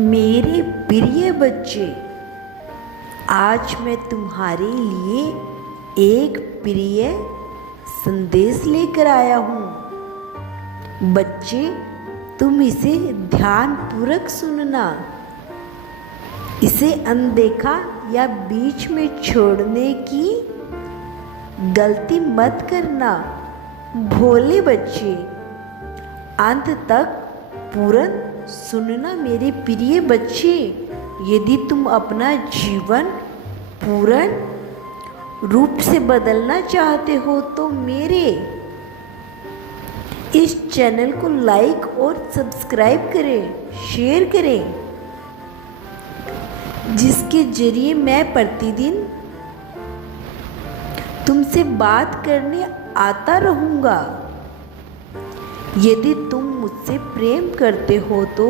मेरे प्रिय बच्चे, आज मैं तुम्हारे लिए एक प्रिय संदेश लेकर आया हूँ। बच्चे, तुम इसे ध्यानपूर्वक सुनना। इसे अनदेखा या बीच में छोड़ने की गलती मत करना। भोले बच्चे, अंत तक पूर्ण सुनना मेरे प्रिय बच्चे। यदि तुम अपना जीवन पूर्ण रूप से बदलना चाहते हो तो मेरे इस चैनल को लाइक और सब्सक्राइब करें, शेयर करें, जिसके जरिए मैं प्रतिदिन तुमसे बात करने आता रहूँगा। यदि तुम मुझसे प्रेम करते हो तो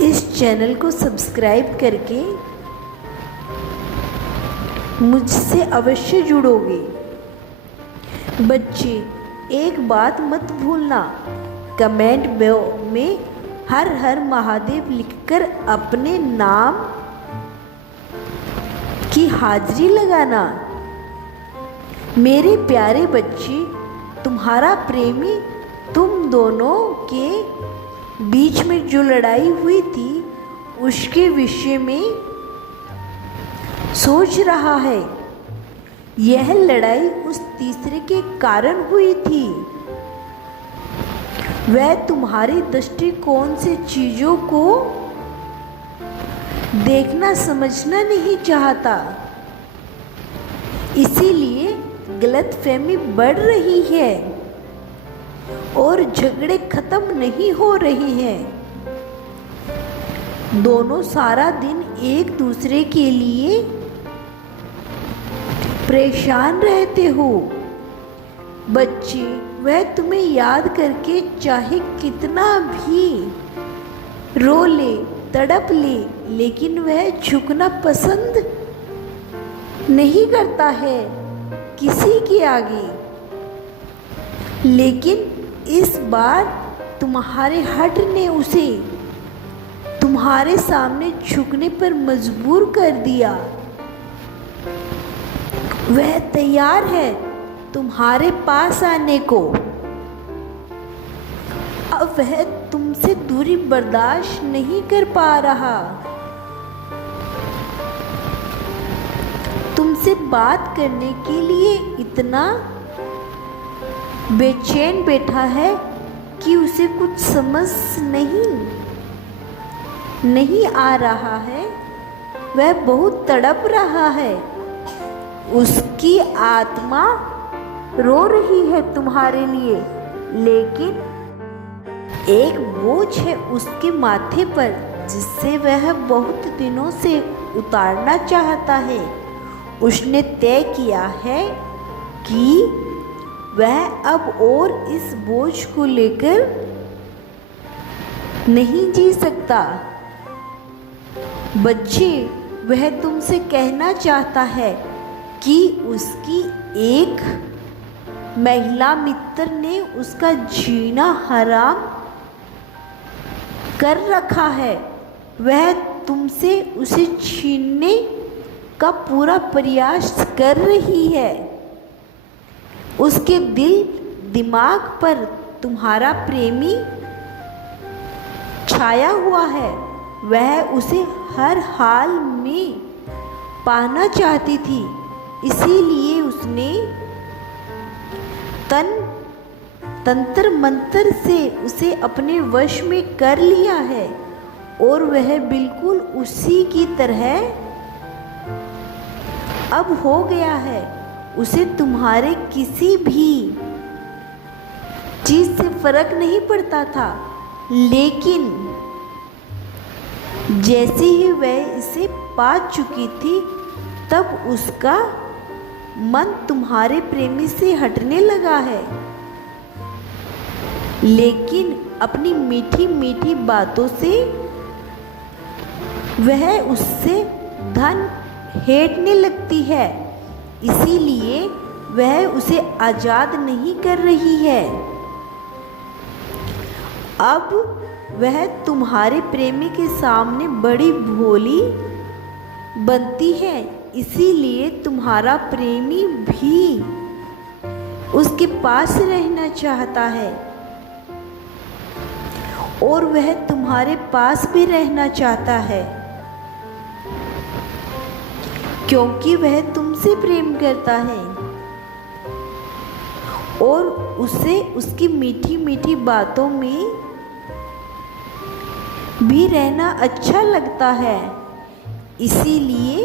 इस चैनल को सब्सक्राइब करके मुझसे अवश्य जुड़ोगे। बच्चे, एक बात मत भूलना, कमेंट में हर हर महादेव लिखकर अपने नाम की हाजिरी लगाना। मेरे प्यारे बच्चे, तुम्हारा प्रेमी तुम दोनों के बीच में जो लड़ाई हुई थी उसके विषय में सोच रहा है। यह लड़ाई उस तीसरे के कारण हुई थी। वह तुम्हारी दृष्टिकोण से चीजों को देखना समझना नहीं चाहता, इसीलिए गलतफहमी बढ़ रही है और झगड़े खत्म नहीं हो रहे हैं। दोनों सारा दिन एक दूसरे के लिए परेशान रहते हो। बच्चे, वह तुम्हें याद करके चाहे कितना भी रो ले, तड़प ले, लेकिन वह झुकना पसंद नहीं करता है किसी के आगे। लेकिन इस बार तुम्हारे हट ने उसे तुम्हारे सामने झुकने पर मजबूर कर दिया। वह तैयार है तुम्हारे पास आने को। अब वह तुमसे दूरी बर्दाश्त नहीं कर पा रहा। तुमसे बात करने के लिए इतना बेचैन बैठा है कि उसे कुछ समझ नहीं आ रहा है। वह बहुत तड़प रहा है। उसकी आत्मा रो रही है तुम्हारे लिए, लेकिन एक बोझ है उसके माथे पर जिससे वह बहुत दिनों से उतारना चाहता है। उसने तय किया है कि वह अब और इस बोझ को लेकर नहीं जी सकता। बच्चे, वह तुमसे कहना चाहता है कि उसकी एक महिला मित्र ने उसका जीना हराम कर रखा है। वह तुमसे उसे छीनने का पूरा प्रयास कर रही है। उसके दिल दिमाग पर तुम्हारा प्रेमी छाया हुआ है। वह उसे हर हाल में पाना चाहती थी, इसीलिए उसने तंत्र मंत्र से उसे अपने वश में कर लिया है और वह बिल्कुल उसी की तरह अब हो गया है। उसे तुम्हारे किसी भी चीज से फर्क नहीं पड़ता था, लेकिन जैसे ही वह इसे पा चुकी थी तब उसका मन तुम्हारे प्रेमी से हटने लगा है। लेकिन अपनी मीठी मीठी बातों से वह उससे धन हेटने लगती है, इसीलिए वह उसे आजाद नहीं कर रही है। अब वह तुम्हारे प्रेमी के सामने बड़ी भोली बनती है, इसीलिए तुम्हारा प्रेमी भी उसके पास रहना चाहता है और वह तुम्हारे पास भी रहना चाहता है, क्योंकि वह तुमसे प्रेम करता है और उसे उसकी मीठी मीठी बातों में भी रहना अच्छा लगता है, इसीलिए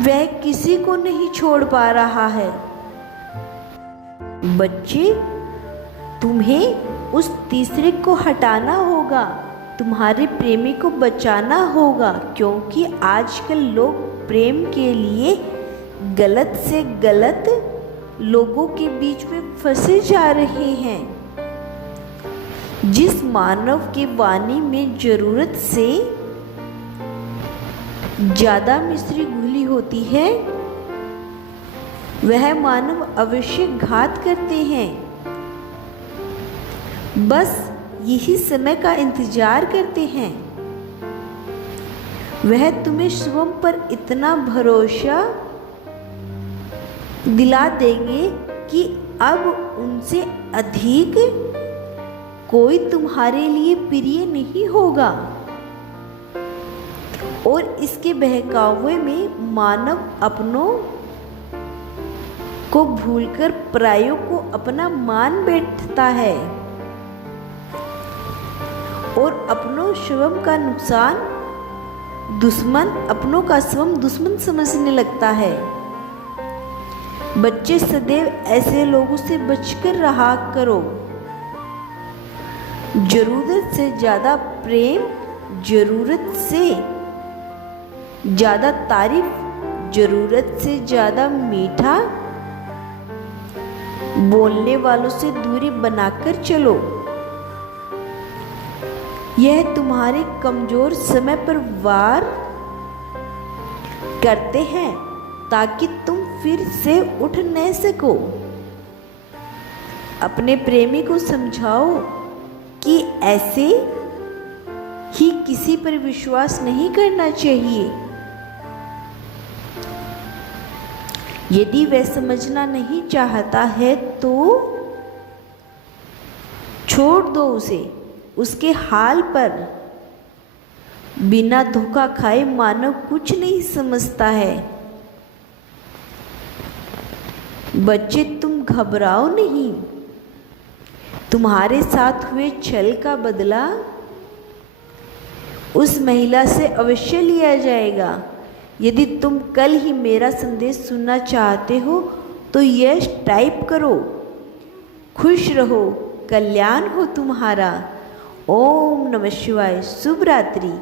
वह किसी को नहीं छोड़ पा रहा है। बच्चे, तुम्हें उस तीसरे को हटाना होगा, तुम्हारे प्रेमी को बचाना होगा, क्योंकि आजकल लोग प्रेम के लिए गलत से गलत लोगों के बीच में फंसे जा रहे हैं। जिस मानव के वाणी में जरूरत से ज़्यादा मिश्री घुली होती है, वह मानव अवश्य घात करते हैं। बस यही समय का इंतजार करते हैं। वह तुम्हें शिवम पर इतना भरोसा दिला देंगे कि अब उनसे अधिक कोई तुम्हारे लिए प्रिय नहीं होगा और इसके बहकावे में मानव अपनों को भूलकर परायों को अपना मान बैठता है और अपनों शिवम का नुकसान अपनों का शिवम दुश्मन समझने लगता है। बच्चे, सदैव ऐसे लोगों से बचकर रहा करो। जरूरत से ज़्यादा प्रेम, जरूरत से ज़्यादा तारीफ, जरूरत से ज़्यादा मीठा बोलने वालों से दूरी बनाकर चलो। यह तुम्हारे कमजोर समय पर वार करते हैं ताकि तुम फिर से उठ न सको। अपने प्रेमी को समझाओ कि ऐसे ही किसी पर विश्वास नहीं करना चाहिए। यदि वह समझना नहीं चाहता है तो छोड़ दो उसे उसके हाल पर। बिना धोखा खाए मानव कुछ नहीं समझता है। बच्चे, तुम घबराओ नहीं। तुम्हारे साथ हुए छल का बदला उस महिला से अवश्य लिया जाएगा। यदि तुम कल ही मेरा संदेश सुनना चाहते हो तो यश टाइप करो। खुश रहो, कल्याण हो तुम्हारा। ओम नमः शिवाय। शुभ रात्रि।